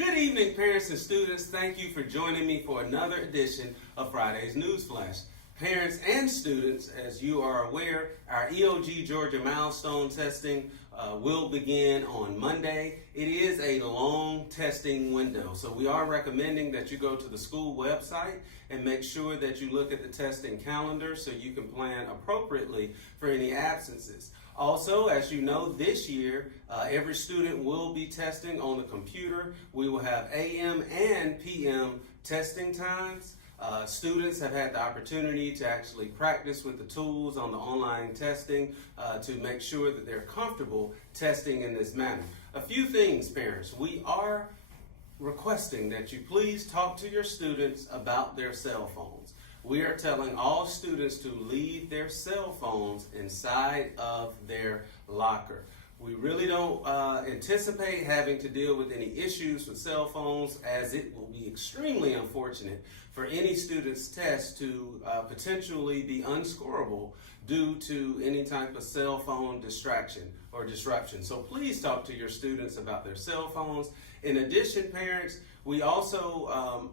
Good evening, parents and students. Thank you for joining me for another edition of Friday's News Flash. Parents and students, as you are aware, our EOG Georgia milestone testing will begin on Monday. It is a long testing window, so we are recommending that you go to the school website and make sure that you look at the testing calendar so you can plan appropriately for any absences. Also, as you know, this year, every student will be testing on the computer. We will have AM and PM testing times. Students have had the opportunity to actually practice with the tools on the online testing to make sure that they're comfortable testing in this manner. A few things, parents. We are requesting that you please talk to your students about their cell phones. We are telling all students to leave their cell phones inside of their locker. We really don't anticipate having to deal with any issues with cell phones, as it will be extremely unfortunate for any student's test to potentially be unscorable due to any type of cell phone distraction or disruption. So please talk to your students about their cell phones. In addition, parents, we also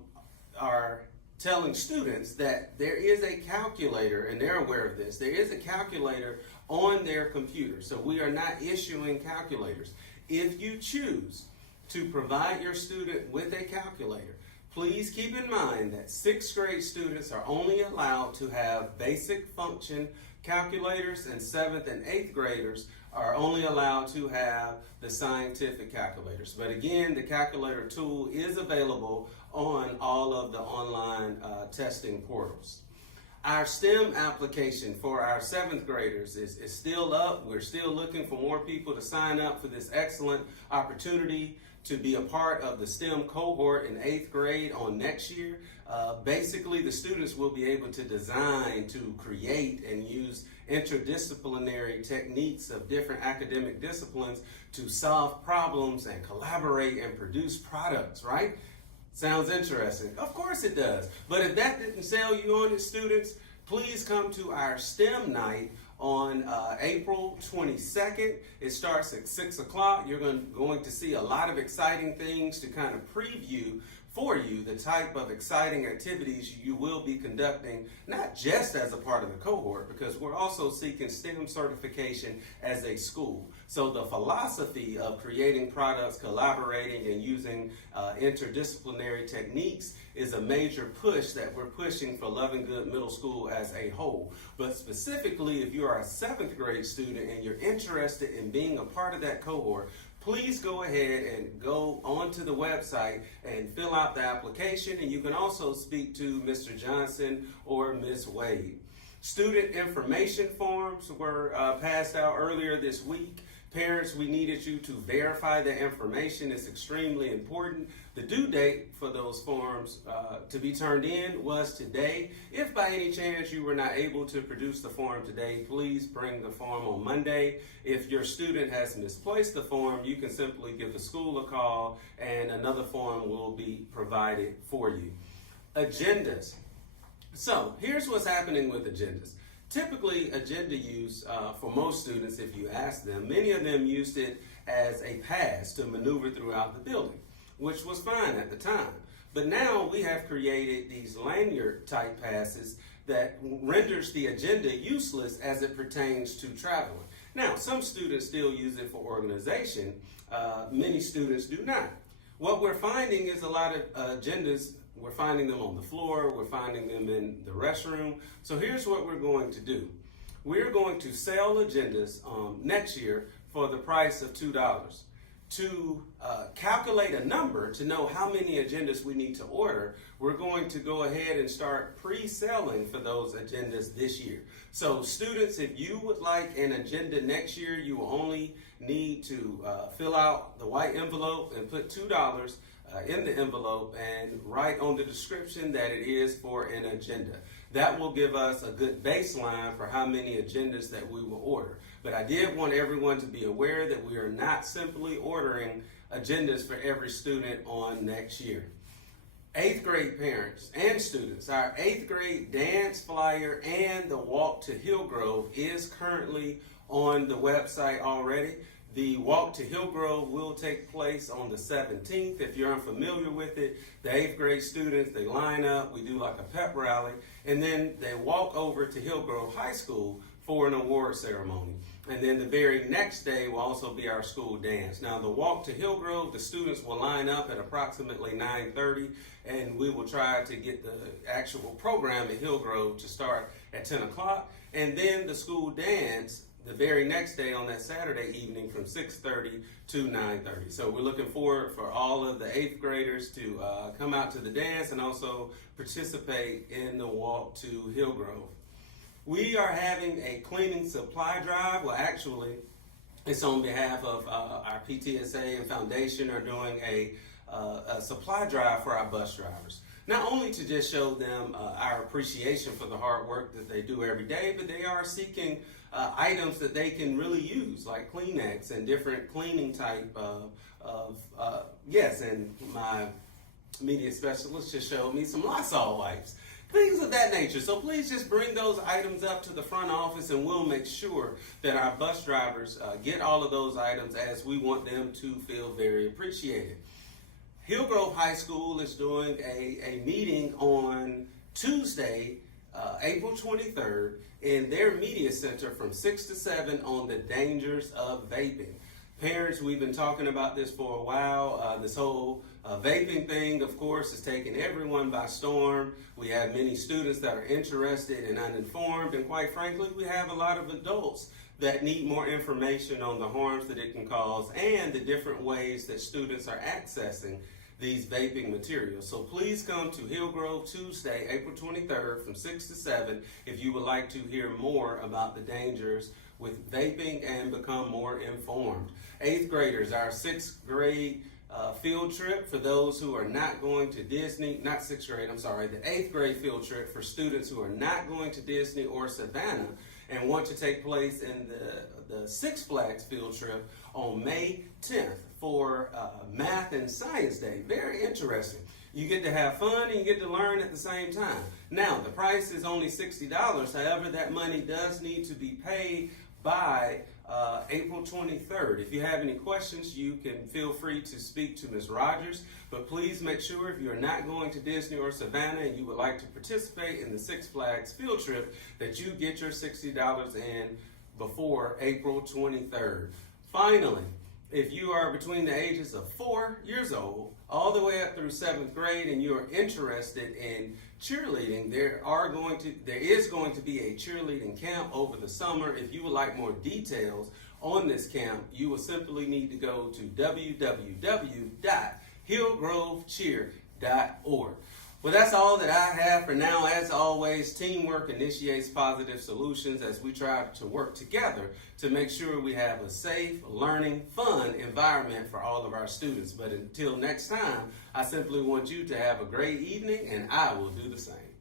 are telling students that there is a calculator, and they're aware of this. There is a calculator on their computer, so we are not issuing calculators. If you choose to provide your student with a calculator, please keep in mind that 6th grade students are only allowed to have basic function calculators, and 7th and 8th graders are only allowed to have the scientific calculators. But again, the calculator tool is available on all of the online testing portals. Our STEM application for our 7th graders is still up. We're still looking for more people to sign up for this excellent opportunity to be a part of the STEM cohort in 8th grade on next year. Basically, the students will be able to design, to create, and use interdisciplinary techniques of different academic disciplines to solve problems and collaborate and produce products, right? Sounds interesting. Of course it does. But if that didn't sell you on it, students, please come to our STEM night on April 22nd. It starts at 6 o'clock. You're going to see a lot of exciting things to kind of preview for you the type of exciting activities you will be conducting, not just as a part of the cohort, because we're also seeking STEM certification as a school. So the philosophy of creating products, collaborating, and using interdisciplinary techniques is a major push that we're pushing for Lovingood Middle School as a whole. But specifically, if you are a 7th grade student and you're interested in being a part of that cohort, please go ahead and go onto the website and fill out the application, and you can also speak to Mr. Johnson or Ms. Wade. Student information forms were passed out earlier this week. Parents, we needed you to verify the information. It's extremely important. The due date for those forms to be turned in was today. If by any chance you were not able to produce the form today, please bring the form on Monday. If your student has misplaced the form, you can simply give the school a call and another form will be provided for you. Agendas. So here's what's happening with agendas. Typically, agenda use for most students, if you ask them, many of them used it as a pass to maneuver throughout the building, which was fine at the time. But now we have created these lanyard type passes that renders the agenda useless as it pertains to traveling. Now, some students still use it for organization. Many students do not. What we're finding is a lot of agendas. We're finding them on the floor. We're finding them in the restroom. So here's what we're going to do. We're going to sell agendas next year for the price of $2. To calculate a number to know how many agendas we need to order, we're going to go ahead and start pre-selling for those agendas this year. So students, if you would like an agenda next year, you will only need to fill out the white envelope and put $2 in the envelope and write on the description that it is for an agenda. That will give us a good baseline for how many agendas that we will order. But I did want everyone to be aware that we are not simply ordering agendas for every student on next year. 8th grade parents and students, our 8th grade dance flyer and the walk to Hillgrove is currently on the website already. The walk to Hillgrove will take place on the 17th. If you're unfamiliar with it, the 8th grade students, they line up, we do like a pep rally, and then they walk over to Hillgrove High School for an award ceremony. And then the very next day will also be our school dance. Now the walk to Hillgrove, the students will line up at approximately 9:30, and we will try to get the actual program at Hillgrove to start at 10 o'clock. And then the school dance the very next day on that Saturday evening from 6:30 to 9:30. So we're looking forward for all of the 8th graders to come out to the dance and also participate in the walk to Hillgrove. We are having a cleaning supply drive. Well, actually, it's on behalf of our PTSA and foundation are doing a supply drive for our bus drivers. Not only to just show them our appreciation for the hard work that they do every day, but they are seeking items that they can really use, like Kleenex and different cleaning type yes, and my media specialist just showed me some Lysol wipes. Things of that nature. So please just bring those items up to the front office and we'll make sure that our bus drivers get all of those items, as we want them to feel very appreciated. Hillgrove High School is doing a meeting on Tuesday, April 23rd, in their media center from 6 to 7 on the dangers of vaping. Parents, we've been talking about this for a while. This whole vaping thing, of course, is taking everyone by storm. We have many students that are interested and uninformed, and quite frankly, we have a lot of adults that need more information on the harms that it can cause and the different ways that students are accessing these vaping materials. So please come to Hillgrove Tuesday, April 23rd from 6 to 7 if you would like to hear more about the dangers with vaping and become more informed. 8th graders, our 6th grade field trip for those who are not going to Disney, not 6th grade, I'm sorry, the 8th grade field trip for students who are not going to Disney or Savannah and want to take place in the Six Flags field trip on May 10th for Math and Science Day. Very interesting. You get to have fun and you get to learn at the same time. Now, the price is only $60. However, that money does need to be paid by April 23rd. If you have any questions, you can feel free to speak to Ms. Rogers, but please make sure if you're not going to Disney or Savannah and you would like to participate in the Six Flags field trip, that you get your $60 in before April 23rd. Finally, if you are between the ages of 4 years old all the way up through 7th grade and you are interested in cheerleading, there is going to be a cheerleading camp over the summer. If you would like more details on this camp, you will simply need to go to www.hillgrovecheer.org. Well, that's all that I have for now. As always, teamwork initiates positive solutions as we try to work together to make sure we have a safe, learning, fun environment for all of our students. But until next time, I simply want you to have a great evening, and I will do the same.